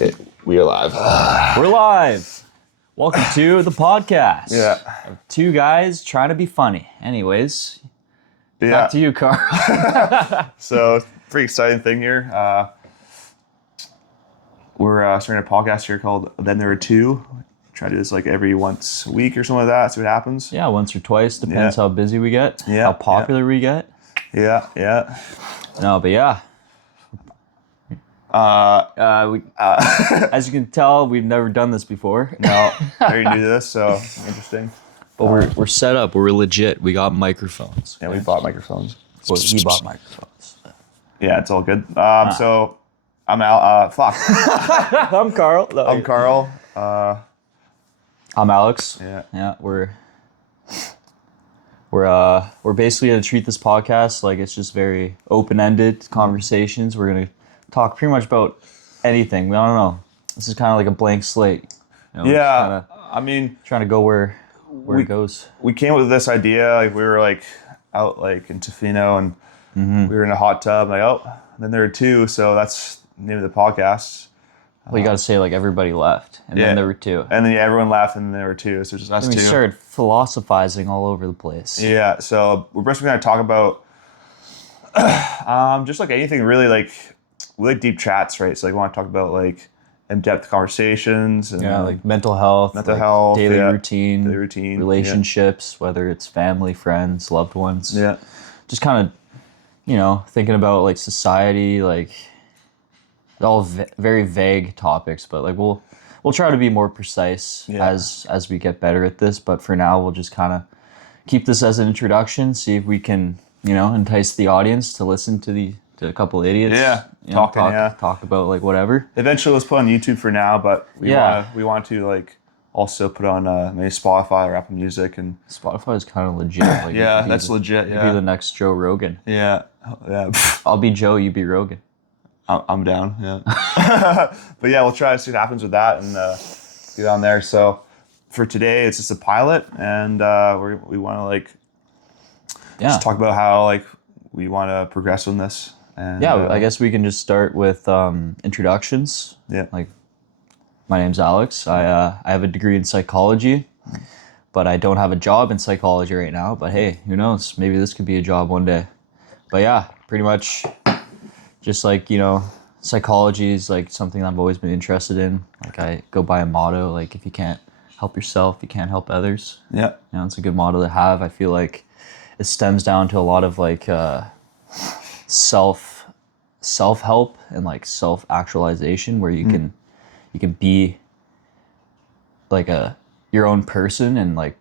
Okay, we are live. We're live. Welcome to the podcast. Yeah. Two guys trying to be funny. Anyways, back to you, Carl. So, pretty exciting thing here. We're starting a podcast here called Then There Are Two. Try to do this like every once a week or something like that. See what happens. Yeah, once or twice. Depends how busy we get, Yeah, how popular we get. Yeah. No, but yeah. As you can tell, we've never done this before. No, very new to this, so interesting. But we're set up. We're legit. We got microphones. Yeah, we bought microphones. Well, he bought microphones. Yeah, it's all good. So, I'm Al. I'm Carl. No, I'm Carl. I'm Alex. Yeah. Yeah, we're basically gonna treat this podcast like it's just very open-ended conversations. We're gonna talk pretty much about anything. I don't know. This is kind of like a blank slate. You know, Yeah, I mean, trying to go where it goes. we came up with this idea. Like we were like out like in Tofino, and we were in a hot tub. Like, oh, then there are two. So that's the name of the podcast. Well, you got to say like everybody left, and then there were two. And then everyone left, and then there were two. So just us And we two. started philosophizing all over the place. Yeah. So we're basically going to talk about just like anything really, like we like deep chats, right? So like we want to talk about like in-depth conversations and like mental health, daily routine, relationships, whether it's family, friends, loved ones. Yeah. Just kind of, thinking about like society, like all very vague topics, but like we'll try to be more precise as we get better at this. But for now, we'll just kind of keep this as an introduction, see if we can, entice the audience to listen to a couple of idiots. Yeah. Talk about like whatever. Eventually, let's put on YouTube for now, but we want to like also put on maybe Spotify or Apple Music, and Spotify is kind of legit. Like, yeah, that's legit. Yeah, be the next Joe Rogan. Yeah. I'll be Joe, you be Rogan. I'm down. Yeah. But yeah, we'll try to see what happens with that and get on there. So for today, it's just a pilot, and we want to like just talk about how like we want to progress on this. And, I guess we can just start with introductions. Yeah. Like, my name's Alex. I have a degree in psychology, but I don't have a job in psychology right now. But hey, who knows? Maybe this could be a job one day. But yeah, pretty much just like, psychology is like something I've always been interested in. Like I go by a motto, like if you can't help yourself, you can't help others. Yeah. It's a good motto to have. I feel like it stems down to a lot of like self-help and like self-actualization, where you can be like your own person and like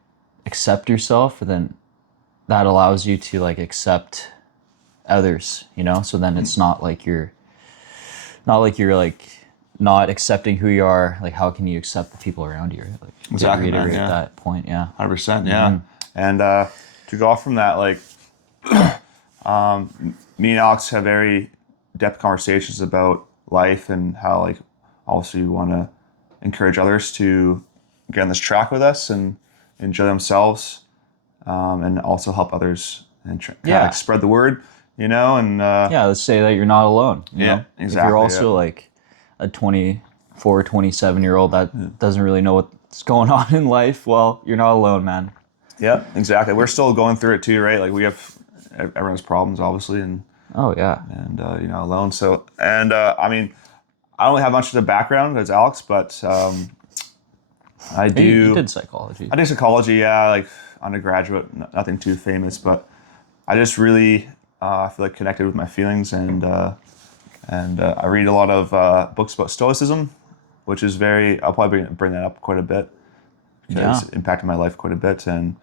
accept yourself, and then that allows you to like accept others, so then it's not like you're like not accepting who you are. Like how can you accept the people around you, right? Like Exactly, reiterate that point. 100%. Yeah. And to go off from that, like me and Alex have very depth conversations about life and how like obviously we want to encourage others to get on this track with us and enjoy themselves, and also help others and like spread the word, and let's say that you're not alone. You know? Exactly. If you're also like a 24, 27-year-old that doesn't really know what's going on in life, well, you're not alone, man. Yeah, exactly. We're still going through it too, right? Like everyone has problems, obviously, and you're not alone. So, and I mean, I don't really have much of the background as Alex, but I do. You did psychology. I did psychology, yeah, like undergraduate, nothing too famous, but I just really feel like connected with my feelings, and I read a lot of books about Stoicism, which is I'll probably bring that up quite a bit because it impacted my life quite a bit, and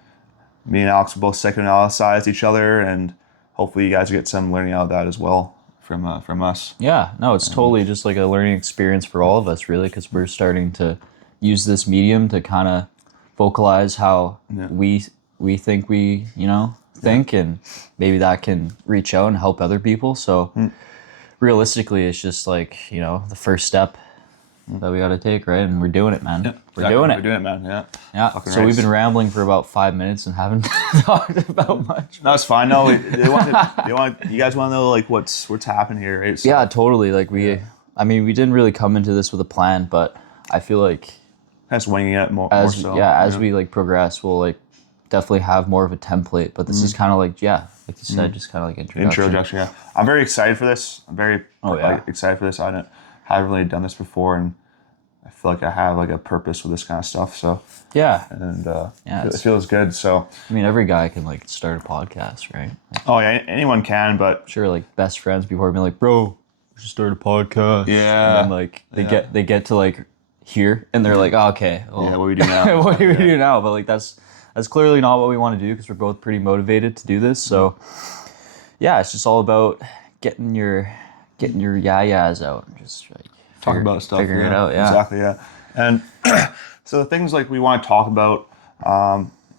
me and Alex both psychoanalyzed each other, and hopefully you guys get some learning out of that as well from us. Yeah, no, it's totally just like a learning experience for all of us, really, because we're starting to use this medium to kind of vocalize how we think we, think, and maybe that can reach out and help other people. So realistically, it's just like, the first step that we got to take, right? And we're doing it, man. Yeah, we're doing it. We're doing it, man. Yeah. Yeah. Fucking so right. we've been rambling for about 5 minutes and haven't talked about much. No, it's fine. No, you guys want to know like what's happening here, right? So, yeah, totally. Like we I mean, we didn't really come into this with a plan, but I feel like Just winging it more as so. as we like progress, we'll like definitely have more of a template. But this is kind of like like you said, just kind of like Introduction, yeah. I'm very excited for this. I'm very excited for this. Haven't really done this before, and I feel like I have like a purpose with this kind of stuff. So Yeah. and It's- it feels good. So I mean, every guy can like start a podcast, right? Like, oh yeah, anyone can, but sure, like best friends before being like, bro, we should start a podcast. Yeah. And then like they get to like here and they're like, oh, okay, well, yeah, what do we do now? what do we do now? But like that's clearly not what we want to do because we're both pretty motivated to do this. So yeah, it's just all about getting your yayas out and just like Talk about stuff, figuring it out. Yeah, exactly, yeah. And so the things like we want to talk about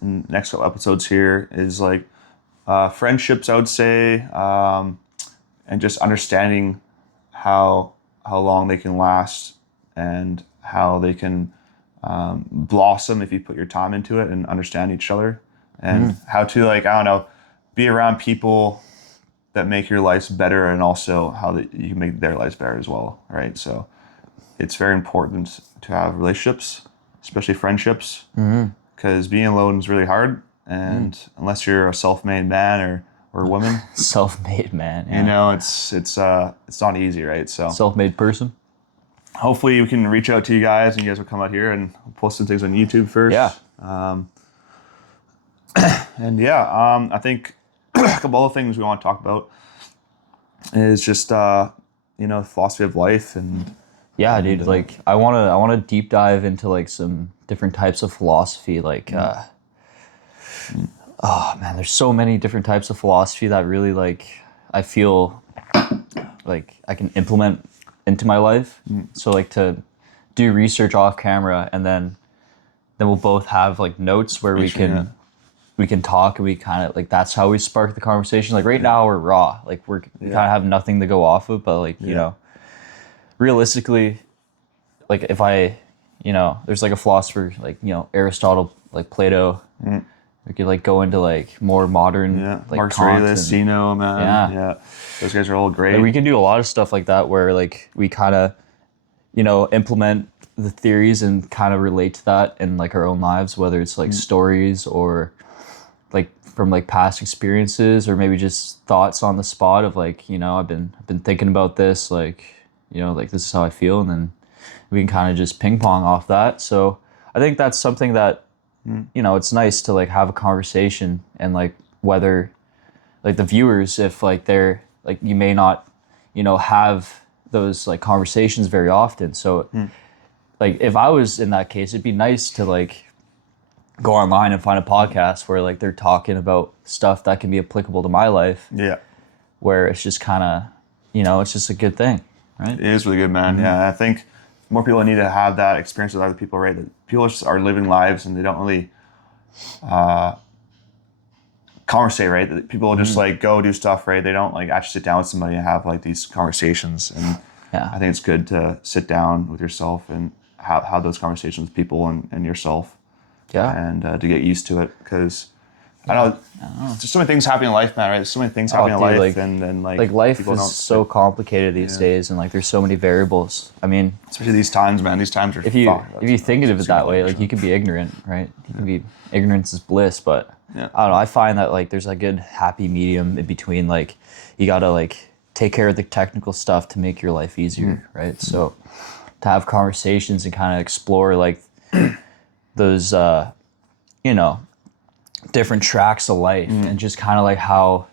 in the next couple episodes here is like friendships, I would say, and just understanding how long they can last and how they can blossom if you put your time into it and understand each other, and how to, like, I don't know, be around people that make your lives better, and also how that you can make their lives better as well, right? So it's very important to have relationships, especially friendships, because being alone is really hard, and unless you're a self-made man or woman, self-made man. Yeah. you know, it's not easy, right? So Self-made person. hopefully we can reach out to you guys, and you guys will come out here and post some things on YouTube first. Yeah. And yeah, I think a couple other things we want to talk about is just philosophy of life, and Yeah, dude. Like, I wanna deep dive into like some different types of philosophy. Like, oh man, there's so many different types of philosophy that really like I feel like I can implement into my life. So like to do research off camera, and then we'll both have like notes where we can talk, and we kind of like that's how we spark the conversation. Like right now we're raw, like we kind of have nothing to go off of, but like you know. Realistically, like if I, there's like a philosopher like Aristotle, like Plato, we could like go into like more modern, like Marcus Kant Aurelius, and- Zeno, man, Yeah. those guys are all great. like, we can do a lot of stuff like that where like we kind of, implement the theories and kind of relate to that in like our own lives, whether it's like stories or like from like past experiences, or maybe just thoughts on the spot of like I've been thinking about this, like. Like this is how I feel, and then we can kind of just ping pong off that. So I think that's something that, it's nice to like have a conversation, and like whether like the viewers, if like they're like, you may not, have those like conversations very often. So like if I was in that case, it'd be nice to like go online and find a podcast where like they're talking about stuff that can be applicable to my life, Yeah, where it's just kind of, it's just a good thing. Right? it is really good, man. Yeah, I think more people need to have that experience with other people, right? That people just are living lives and they don't really conversate, right? That people just like go do stuff, right? They don't like actually sit down with somebody and have like these conversations. And Yeah. I think it's good to sit down with yourself and have those conversations with people and yourself, Yeah. and to get used to it, because I know there's so many things happening in life, man, right? There's so many things happening in dude, life, like- and Like life people is don't so complicated these days, and like there's so many variables. I mean, especially these times, man. These times are if you fucked. think of it that way, like unfortunate. you could be ignorant, right? You can be ignorance is bliss, but Yeah. I don't know. I find that like there's a good happy medium in between. Like you gotta like take care of the technical stuff to make your life easier, right? So to have conversations and kind of explore like those different tracks of life, and just kind of like how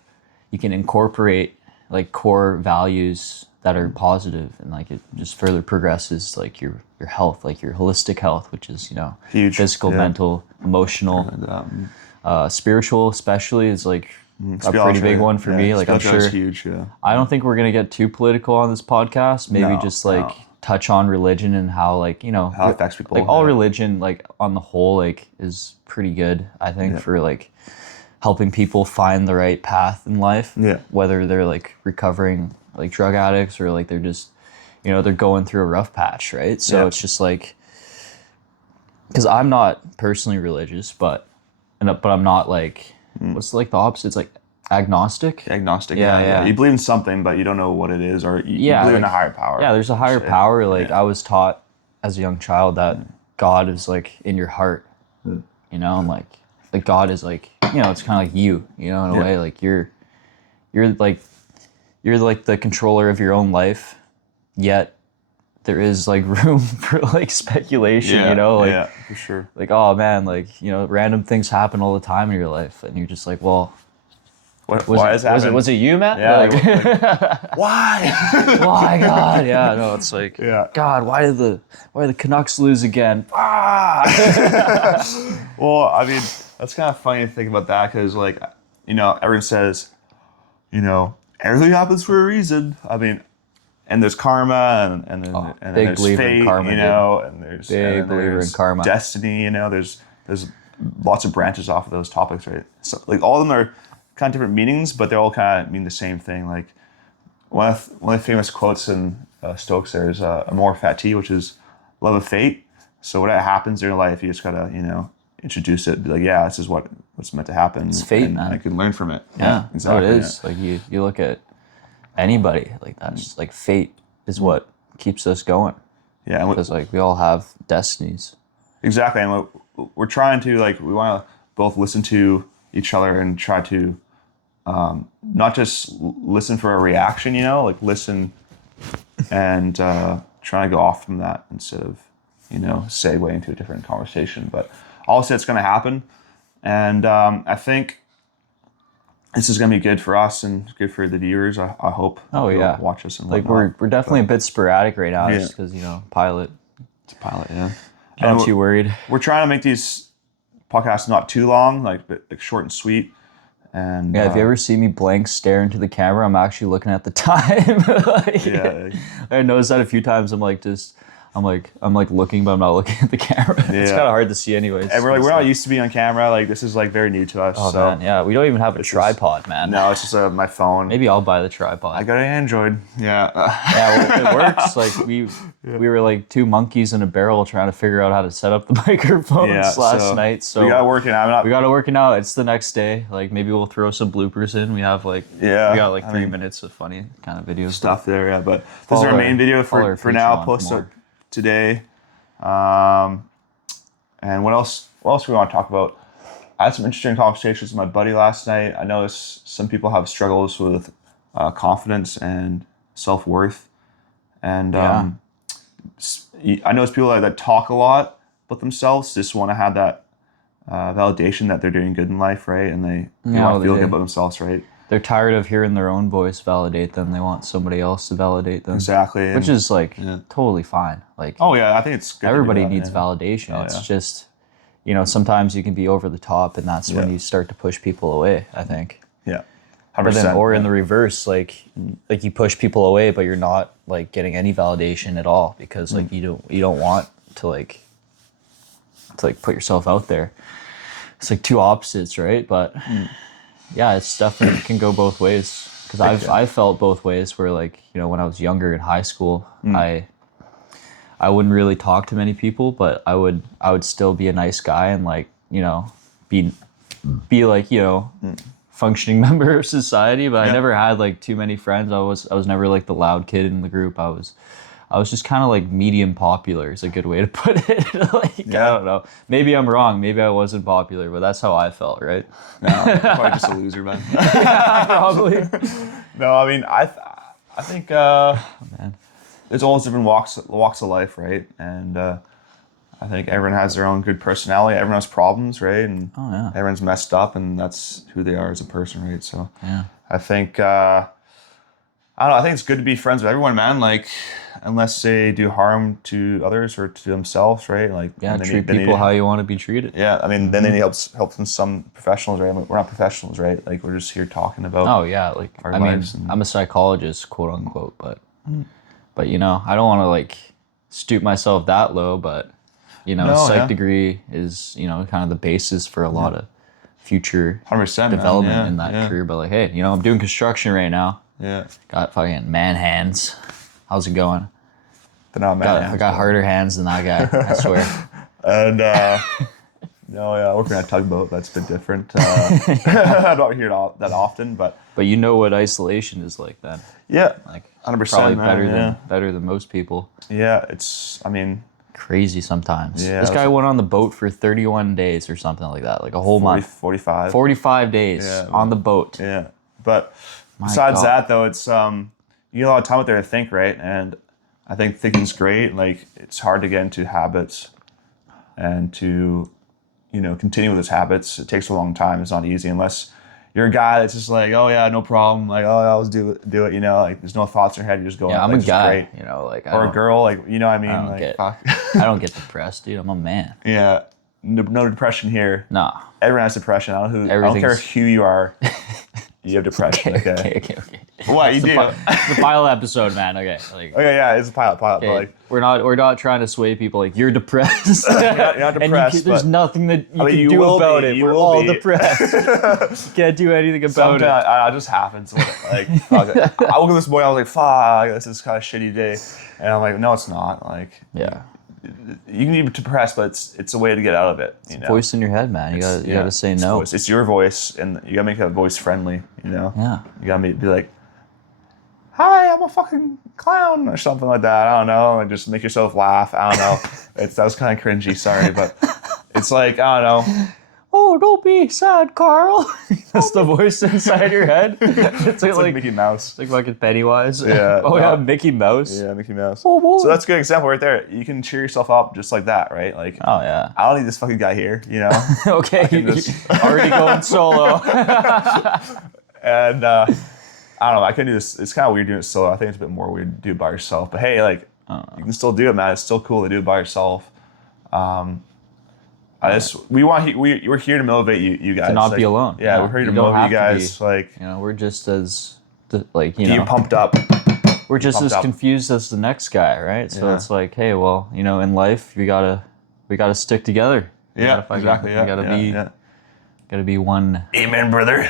you can incorporate like core values that are positive, and like it just further progresses like your health, like your holistic health, which is Huge. physical, Yeah. mental, emotional, spiritual especially is like a pretty big one for me. Like I'm sure it's huge. Yeah. I don't think we're gonna get too political on this podcast. Maybe No, just like no. touch on religion and how like How it affects people. like all yeah. religion like on the whole like is pretty good, I think, for like helping people find the right path in life. Yeah. Whether they're like recovering like drug addicts, or like they're just they're going through a rough patch, right? So Yeah. it's just like, because I'm not personally religious, but I'm not like what's like the opposite? It's like Agnostic. Agnostic. Yeah, yeah. You believe in something, but you don't know what it is, or you Yeah, believe in a like- higher power. Yeah, there's a higher So, power. Like yeah. I was taught as a young child that God is like in your heart, you know, and like God is like, you know, it's kind of like you know, in a Yeah. way, like you're like the controller of your own life, yet there is like room for like speculation, Yeah, you know, like yeah, for sure. like oh man, like you know, random things happen all the time in your life, and you're just like, well, Why is that? was it you, man? Yeah. Like, Why? why God? Yeah, no, it's like Yeah. God, why did the Canucks lose again? Ah! Well, I mean, that's kind of funny to think about that because, like, you know, everyone says, you know, everything happens for a reason. I mean, and there's karma, and then big there's believer in fate, karma, you know, and there's Big and then believer in there's karma. destiny, you know. There's lots of branches off of those topics, right? So, like, all of them are kind of different meanings, but they all kind of mean the same thing. Like, one of the famous quotes in Stoics there is amor fati, which is love of fate. So whatever happens in your life, you just gotta, you know, introduce it. Be like, yeah, this is what's meant to happen. It's fate, and man. I can learn from it. Yeah, exactly. No, it is. Like you look at anybody, like that's just like fate is what keeps us going. Yeah, and Because like we all have destinies. exactly. And we're trying to, like, we want to both listen to each other and try to not just listen for a reaction, you know, like listen and try to go off from that instead of, you know, segue into a different conversation. But also, it's going to happen, and I think this is going to be good for us and good for the viewers. I hope. Oh, who'll yeah. watch us and Like whatnot. we're definitely a bit sporadic right now, Yeah. just because you know pilot. It's a pilot, yeah. Not And too worried. we're trying to make these podcasts not too long, like short and sweet. And Yeah, if you ever see me blank stare into the camera, I'm actually looking at the time. Like, yeah, I noticed that a few times. I'm like looking, but I'm not looking at the camera. It's Yeah. kind of hard to see, anyways. and we're not used to being on camera. Like, this is like very new to us. Oh so man, yeah, we don't even have a tripod, man. no, it's just my phone. Maybe I'll buy the tripod. I got an Android. Yeah. Yeah, well, it works. Like we were like two monkeys in a barrel trying to figure out how to set up the microphones Yeah, last so night. So we got working. I'm not. we got it working out. It's the next day. Like maybe we'll throw some bloopers in. We have like Yeah, we got like I 3 mean, minutes of funny kind of videos. stuff there. Yeah, but this is Follow our main our- video follow our for now. Patreon Post for it more. today. And what else? What else we want to talk about? I had some interesting conversations with my buddy last night. I noticed some people have struggles with confidence and self-worth, and Yeah. I notice people that talk a lot about themselves just want to have that validation that they're doing good in life, right? And they Yeah, want to feel they- good about themselves, right? They're tired of hearing their own voice validate them. They want somebody else to validate them. Exactly. Which And- is like yeah. totally fine. Like oh yeah, I think it's good. to do everybody that, needs yeah. validation. Oh, It's yeah. just, you know, sometimes you can be over the top, and that's when Yeah. you start to push people away, I think. Yeah. But then, 100%, or in yeah. the reverse, like you push people away, but you're not like getting any validation at all because Mm. like you don't want to like put yourself out there. It's like two opposites, right? But yeah, it's definitely can go both ways. Because I've felt both ways where, like, you know, when I was younger in high school, I wouldn't really talk to many people, but I would still be a nice guy and, like, you know, be like, you know, functioning member of society. But I Yeah. never had like too many friends. I was never like the loud kid in the group. I was just kind of like medium popular is a good way to put it. Like, Yeah. I don't know. Maybe I'm wrong. Maybe I wasn't popular, but that's how I felt, right? No, I'm probably just a loser, man. Probably. No, I mean, I think Man. there's always different walks of life, right? And I think everyone has their own good personality. Everyone has problems, right? And Oh, yeah. everyone's messed up, and that's who they are as a person, right? So Yeah. I think I don't know. I think it's good to be friends with everyone, man. Like, unless they do harm to others or to themselves, right? Like, Yeah, then they treat need- then they people need- how you want to be treated. Yeah, I mean, then they need help from some professionals, right? I mean, we're not professionals, right? Like, we're just here talking about. Oh yeah, like Our I mean, lives and- I'm a psychologist, quote unquote, but you know, I don't want to like stoop myself that low, but you know, No, psych yeah. degree is, you know, kind of the basis for a lot of future 100% development man. in that yeah. career. But like, hey, you know, I'm doing construction right now. Yeah, Got fucking man hands. How's it going? but not I man. got harder hands than that guy. I swear. And No, yeah, working at tugboat, that's a bit different. I don't hear it that often, but But you know what isolation is like then. yeah, Like 100%, probably man, better yeah. than most people. Yeah, it's, I mean, Crazy sometimes. Yeah, This it guy was- went on the boat for 31 days or something like that, like a whole 40, month. 45. 45 days Yeah, on the boat. Yeah, but My besides God. that, though, it's you get a lot of time out there to think, right? And I think thinking's great. Like, it's hard to get into habits and to, continue with those habits. It takes a long time. It's not easy unless you're a guy that's just like, oh yeah, no problem. Like, oh, yeah, I'll just do it. Like, there's no thoughts in your head. You just go. Yeah, I'm like, a this is guy, great. like Or a girl, like, what I mean? I don't Like, get fuck. I don't get depressed, dude. I'm a man. Yeah, no depression here. Nah. Everyone has depression. I don't care Everything's- who you are. You have depression. Okay. Okay. What you do? It's a pilot episode, man. Okay. Like, Okay, yeah, it's a pilot, okay, but like, we're not trying to sway people like you're depressed. you're not And depressed, there's but nothing that you mean, can you do will about be, it. you We're will all be. depressed. Can't do anything about sometimes it. I just happens. Like, fuck it. I woke up this morning, I was like, fuck, this is kind of shitty day, and I'm like, no, it's not. Like, Yeah. you can be depressed, but it's a way to get out of it. Voice in your head, man. You gotta say it's no. voice. It's your voice, and you gotta make that voice friendly. Yeah. You gotta be like, hi, I'm a fucking clown or something like that. I don't know, and just make yourself laugh. I don't know. That was kind of cringy. Sorry, but it's like, I don't know. Oh, don't be sad, Carl. That's the voice inside your head. It's It's like like Mickey Mouse. like fucking Pennywise. Yeah, Oh no. yeah, Mickey Mouse. Yeah, Mickey Mouse. Oh, boy. So that's a good example right there. You can cheer yourself up just like that, right? Like, Oh yeah. I don't need this fucking guy here, Okay, can just- already going solo. And I don't know. I can do this. It's kind of weird doing it solo. I think it's a bit more weird to do it by yourself. But hey, like, you can still do it, man. It's still cool to do it by yourself. We're here to motivate you guys. To not like, be alone. Yeah, Yeah, we're here to you don't motivate you have to guys. Like, We're just as like get you know, pumped up. we're just pumped as up. confused as the next guy, right? So Yeah. it's like, hey, well, in life, we gotta stick together. We Yeah, gotta fucking- exactly. Yeah, We gotta yeah. gotta be one. Amen, brother.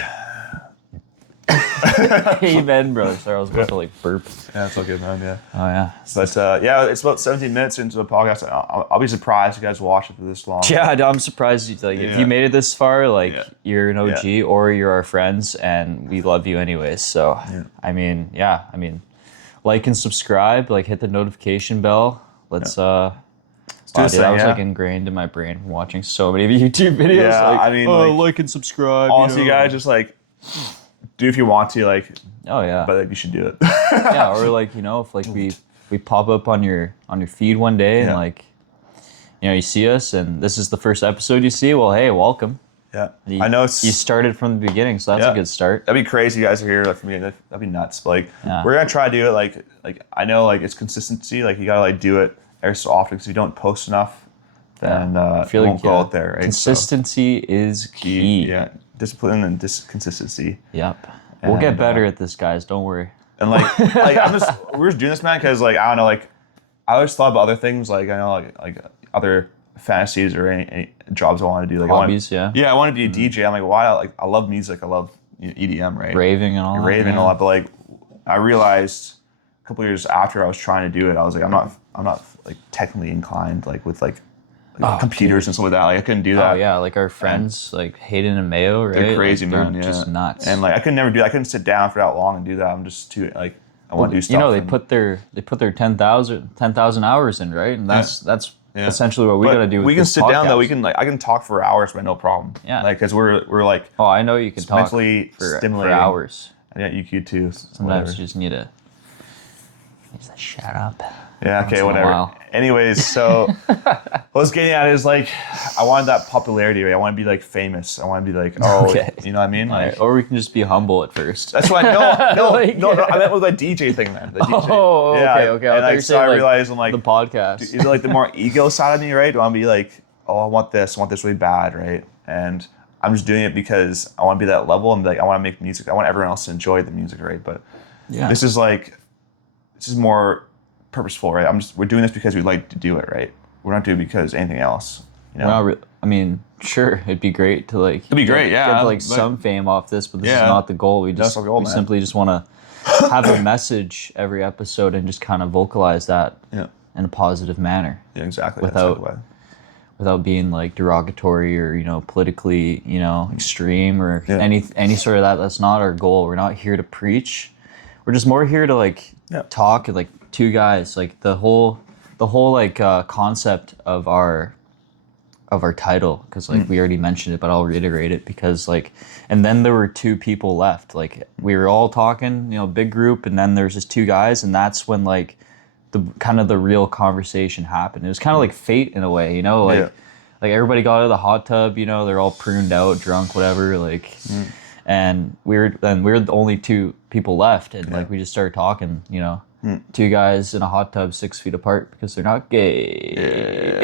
Amen, brother. Sorry, I was about to like burp. Yeah, that's all good, man. Yeah. Oh yeah. But yeah, it's about 17 minutes into the podcast. I'll be surprised if you guys watch it for this long. Yeah, I'm surprised if Yeah. you made it this far, Yeah. you're an OG or you're our friends and we love you anyways. So I mean, like and subscribe, like hit the notification bell. Let's do wow, this dude, that thing, was yeah. like ingrained in my brain from watching so many YouTube videos. Yeah, like, I mean, like and subscribe. Honestly, you guys, just like do if you want to, like, Oh yeah. but like, you should do it. Yeah, or like, if like we pop up on your feed one day and Yeah. like you see us and this is the first episode you see, well, hey, welcome. Yeah, You- I know it's You started from the beginning, so that's Yeah. a good start. that'd be crazy. You guys are here, like, for me. That'd be nuts. But, like, Yeah. we're gonna try to do it. Like I know, like, it's consistency. Like, you gotta like do it every so often. Because if you don't post enough, then I feel it like won't go out there. Right? consistency is So, key. yeah, discipline and consistency. Yep. We'll get And, better at this, guys. Don't worry. And like we're just doing this, man, because like I don't know, like I always thought about other things. Like I know, like other fantasies or any jobs I want to do. Like Hobbies, I yeah. want, yeah, I want to be a DJ. I'm like, why? Like I love music. I love EDM, right? Raving and all that. Raving yeah. a lot. But like I realized a couple years after I was trying to do it, I was like, I'm not like technically inclined, like with like computers and stuff like that. Like I couldn't do that. Oh yeah, like our friends, like Hayden and Mayo, right? They're crazy, Like, man. they're Yeah, just nuts. And like I could never do that. I couldn't sit down for that long and do that. I'm just too like I want to do stuff. they and- put their 10,000 hours in, right? And that's Yeah. essentially what we But got to do. With we can this sit down though. podcast. We can like I can talk for hours, but no problem. Yeah. Like because we're like Oh, I know you can talk mentally for stimulating. hours. Yeah, you could too. Sometimes you just need to shut up. Yeah. Okay. in a Whatever. while. Anyways, so what I was getting at is like I wanted that popularity. Right? I want to be like famous. I want to be like Okay. you know what I mean? All Like right, or we can just be humble at first. that's why no Like- no I meant with that DJ thing, man. The DJ. Oh, okay, Yeah, okay. I And thought you like, were so saying, I like, realized I'm like the podcast. is it like the more ego side of me, right? Do I want to be like, oh, I want this really bad, right? And I'm just doing it because I want to be that level and like I want to make music. I want everyone else to enjoy the music, right? But Yeah. this is more purposeful, right? We're doing this because we like to do it, right? We're not doing it because anything else. You know? We're not I mean, sure, it'd be great to like. It'd be great, yeah, Get like but- some fame off this, but this Yeah. is not the goal. We That's just the goal, we man. simply just want to have a message every episode and just kind of vocalize that Yeah. in a positive manner Yeah, exactly. Without- That's exactly without being like derogatory or, politically, extreme or Yeah. any sort of that. That's not our goal. We're not here to preach. We're just more here to like Yeah. talk, like two guys. Like the whole like concept of our title, because like we already mentioned it, but I'll reiterate it, because like, and then there were two people left. Like we were all talking, big group, and then there's just two guys, and that's when like the kind of the real conversation happened. It was kind of like fate in a way, like Yeah. like everybody got out of the hot tub, they're all pruned out, drunk, whatever, like, and we were the only two people left, and like we just started talking, two guys in a hot tub 6 feet apart because they're not gay.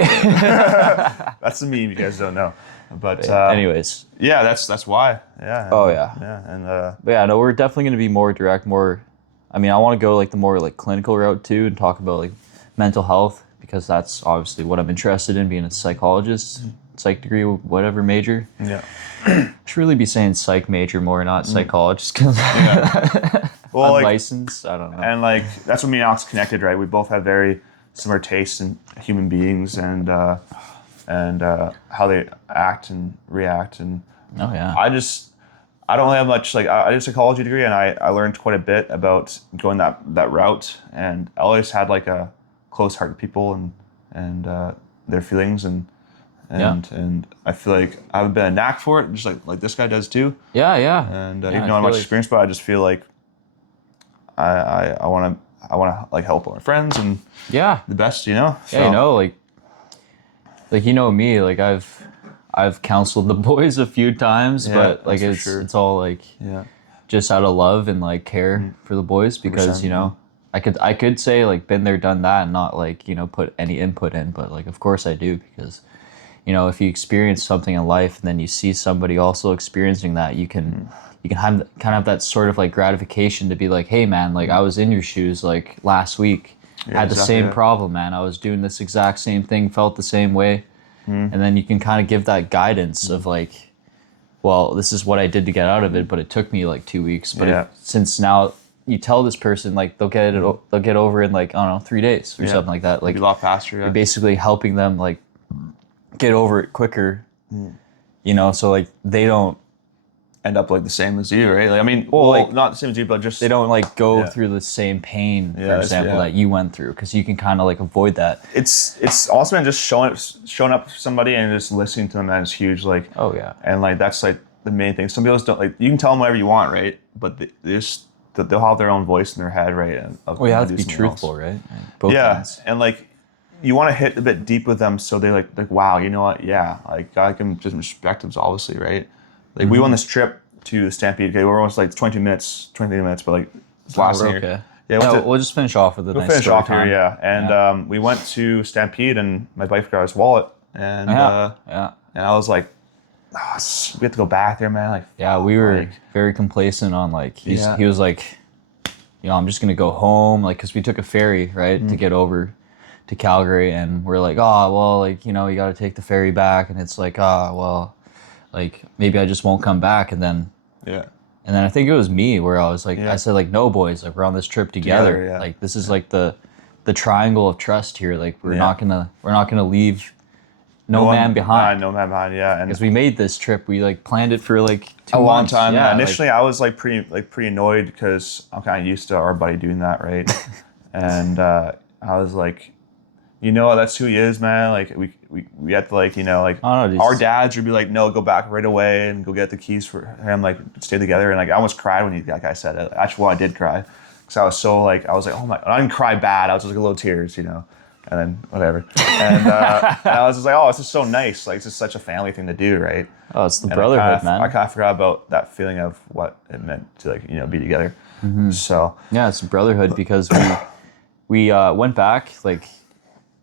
That's the meme you guys don't know. But Anyways, yeah, that's why. Yeah. Oh, yeah. Yeah, and but yeah, no, we're definitely going to be more direct, more. I mean, I want to go like the more like clinical route too, and talk about like mental health, because that's obviously what I'm interested in, being a psychologist, psych degree, whatever major. yeah. I should really be saying psych major more, not psychologist, because Well, I'm like, licensed. I don't know. and like that's when me and Alex connected, right? We both have very similar tastes in human beings and how they act and react. And Oh yeah. I don't have much, like I did a psychology degree, and I learned quite a bit about going that route. And I always had like a close heart to people and their feelings and I feel like I have a bit of knack for it, just like this guy does too. Yeah, yeah. And Yeah, even I though I'm feel much like- experience, but I just feel like I want to like help my friends and Yeah. the best, So, Yeah, like me, like I've counseled the boys a few times, Yeah, but like that's for sure. it's all like yeah, just out of love and like care for the boys, because 100%, I could say like been there, done that, and not like put any input in, but like of course I do, because if you experience something in life and then you see somebody also experiencing that, you can have kind of that sort of like gratification to be like, hey man, like I was in your shoes like last week, had the exactly, same yeah. problem, man. I was doing this exact same thing, felt the same way. And then you can kind of give that guidance of like, well, this is what I did to get out of it, but it took me like 2 weeks. But Yeah. since now you tell this person, like they'll get over in like, I don't know, 3 days or Yeah. something like that. Like be a lot faster. Yeah. you're basically helping them like get over it quicker, so like they don't End up like the same as you, right? Like, I mean, like- not the same as you, but just they don't like go Yeah. through the same pain, for it's- example, yeah. that you went through, because you can kind of like avoid that. It's also been just showing up for somebody and just listening to them. That is huge. Like, Oh yeah. and like that's like the main thing. Some people just don't, like, you can tell them whatever you want, right? But they'll have their own voice in their head, right? And Well, you have to be truthful, right? Both Yeah, ends. and like you want to hit a bit deep with them, so they like wow, you know what? Yeah, like I can just perspectives, obviously, right? Like we went this trip to Stampede. Okay, we're almost like 23 minutes, but like it's last We're year. okay. Yeah, No, we'll just finish off with a we'll nice finish story off time. here, yeah. And we went to Stampede, and my wife got his wallet, and Yeah. and I was like, oh, we have to go back there, man. Like, Yeah, we were like- very complacent on like Yeah. he was like, I'm just gonna go home, like, because we took a ferry, right, to get over to Calgary, and we're like, oh well, like you got to take the ferry back, and it's like, oh well, like maybe I just won't come back, and then yeah, I think it was me where I was like, Yeah. I said like, no boys, like we're on this trip together, Together, yeah. like this is like the triangle of trust here, like we're Yeah. not gonna leave no man behind. No man behind, yeah. And Because we made this trip, we like planned it for like 2 a long months. time. Yeah, like- Initially, I was like pretty annoyed because I'm kind of used to our buddy doing that, right? And I was like, that's who he is, man. Like we had to like like Oh, no, our dads would be like, no, go back right away and go get the keys for him. Like stay together. And like I almost cried when that guy said it. Actually, well, I did cry because I was so like I was like, oh my! I didn't cry bad. I was just like a little tears, And then whatever. And, and I was just like, oh, this is so nice. Like, it's just such a family thing to do, right? Oh, it's the And brotherhood, man. I kind of forgot about that feeling of what it meant to like, be together. Mm-hmm. So Yeah, it's a brotherhood, because we went back, like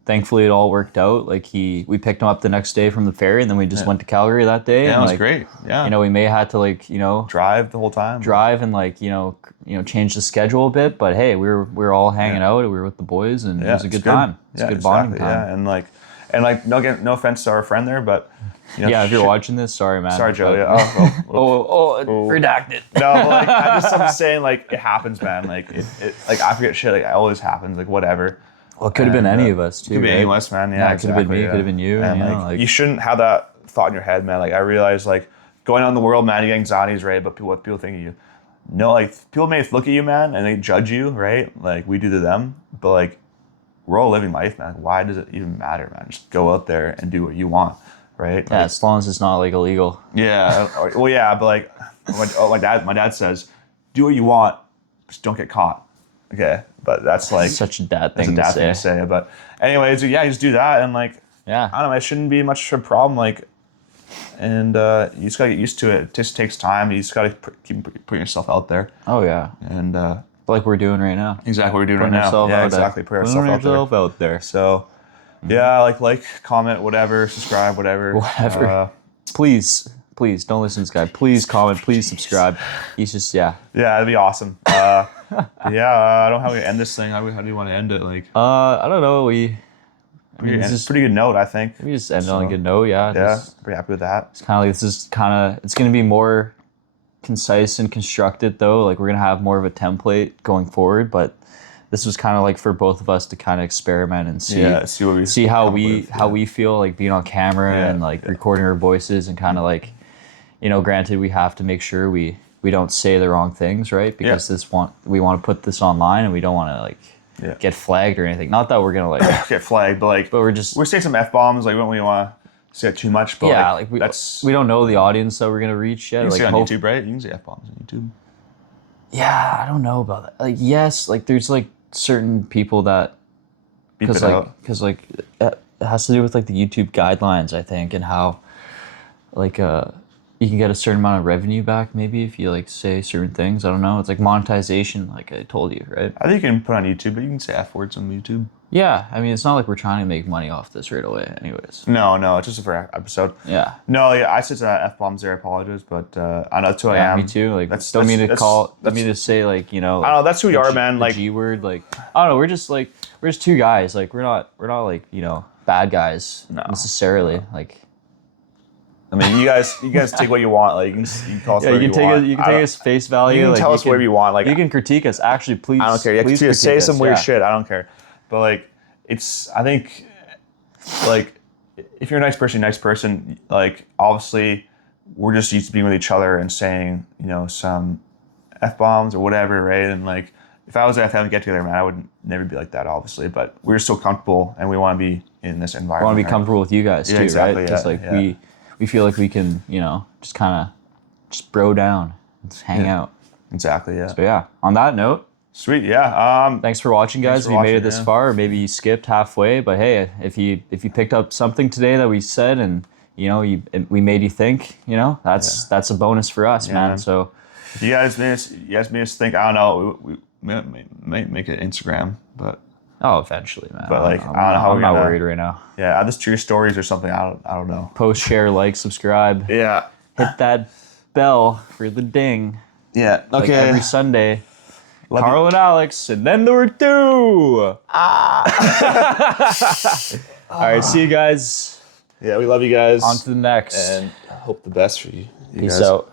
thankfully it all worked out. Like we picked him up the next day from the ferry, and then we just went to Calgary that day. yeah, and it was like, great. Yeah. We may have had to like, Drive the whole time. drive and like, change the schedule a bit, but hey, we were all hanging out, we were with the boys, and Yeah, it was a it's good time. It's a good bonding exactly, time. Yeah, and like no offense to our friend there, but Yeah, if you're shit- watching this, sorry man. Sorry, Joe. but- Yeah. redacted. No, but like I'm just saying, like it happens, man. Like it like I forget shit. Like it always happens. Like whatever. Well, it could have been And, any of us too. Could be right? any of us, man. Yeah, it could have been me. exactly, It could have been you. And you know, like, you shouldn't have that thought in your head, man. Like I realized, like going out in the world, man, you get anxieties, right? But what people think of you. No, like people may look at you, man, and they judge you, right? Like we do to them, but like we're all living life, man. Why does it even matter, man? Just go out there and do what you want, right? yeah, Like, as long as it's not like illegal. yeah. Well, yeah, but like, my dad says, do what you want, just don't get caught. Okay, but that's like Such a dad that's thing a dad to thing to say. say. But anyways, yeah, you just do that, and like Yeah. I don't know, it shouldn't be much of a problem. Like, and you just gotta get used to it. It just takes time. You just gotta keep putting yourself out there, Oh yeah. and Like we're doing right now. exactly what we're doing Putting right now. ourselves Yeah, out exactly. there. Put ourselves Putting out there. ourselves out there. So, yeah, like, comment, whatever, subscribe, whatever. Whatever. Please don't listen to this guy. Please comment. Please subscribe. He's just Yeah, that'd be awesome. Yeah, I don't know how we end this thing. How do you want to end it? Like, I don't know. I mean, it's it's a pretty good note, I think. we just end on a So, good note. Yeah. Yeah, Just- pretty happy with that. It's kind of like it's going to be more concise and constructed though. Like we're going to have more of a template going forward, but this was kind of like for both of us to kind of experiment and see Yeah, see what we see how come up we with, how yeah. we feel like being on camera Yeah, and like yeah. recording our voices and kind of like, you know, granted we have to make sure we don't say the wrong things, right? Because we want to put this online and we don't want to like Yeah. get flagged or anything. Not that we're going to like get flagged, but like, but we're just we're saying some F-bombs, like, we don't really want to say it too much, but yeah, like, like that's, we don't know the audience that we're going to reach yet. you can Like say on hope- YouTube, right? You can say F-bombs on YouTube. Yeah, I don't know about that. Like, yes, like there's like certain people that Beep it out. because like it has to do with like the YouTube guidelines, I think, and how like you can get a certain amount of revenue back maybe if you like say certain things. I don't know. It's like monetization, like I told you, right? I think you can put on YouTube, but you can say F words on YouTube. Yeah, I mean it's not like we're trying to make money off this right away, anyways. No, it's just a fair episode. Yeah. No, yeah, I said F-bombs there, I apologize, but I know that's who I Yeah, am. me too. Like, That's- don't mean to that's- call, don't that's- mean to say like, you know. I don't know, that's who you are, man. The Like, G word, like I don't know. We're just two guys. Like we're not like you know bad guys necessarily. Like I mean, you guys take what you want. Like, you can call us yeah, whatever you can take want. us. You can I take don't- us face value. You can like, tell us whatever you want. Like, you can critique us. Actually, please. I don't care. You please can say critique some us, weird yeah. shit. I don't care. But like, I think, like, if you're a nice person, like, obviously, we're just used to being with each other and saying, you know, some F-bombs or whatever, right? And like, if I was at a family get together, man, I would never be like that, obviously. But we're so comfortable and we want to be in this environment. I want to be right? comfortable with you guys Yeah, too, exactly, right? Because yeah, like yeah. we feel like we can, you know, just kind of just bro down, just hang Yeah. out. Exactly, yeah. But yeah, on that note, Sweet, yeah. thanks for watching, guys. for If you made it watching, this yeah. far, or maybe you skipped halfway, but hey, if you picked up something today that we said and you know we made you think, you know, that's a bonus for us, man. man. So You guys made us think, I don't know, we might make it Instagram, but eventually, man. But, like, I don't know how I'm we're not gonna- worried right now. yeah, add this to your stories or something. I don't know. Post, share, like, subscribe, Yeah. hit that bell for the ding. Yeah. Like Okay. every Sunday. Love Carl and Alex, and then there were two. All right, see you guys. Yeah, we love you guys. On to the next. and hope the best for you. Peace guys. out.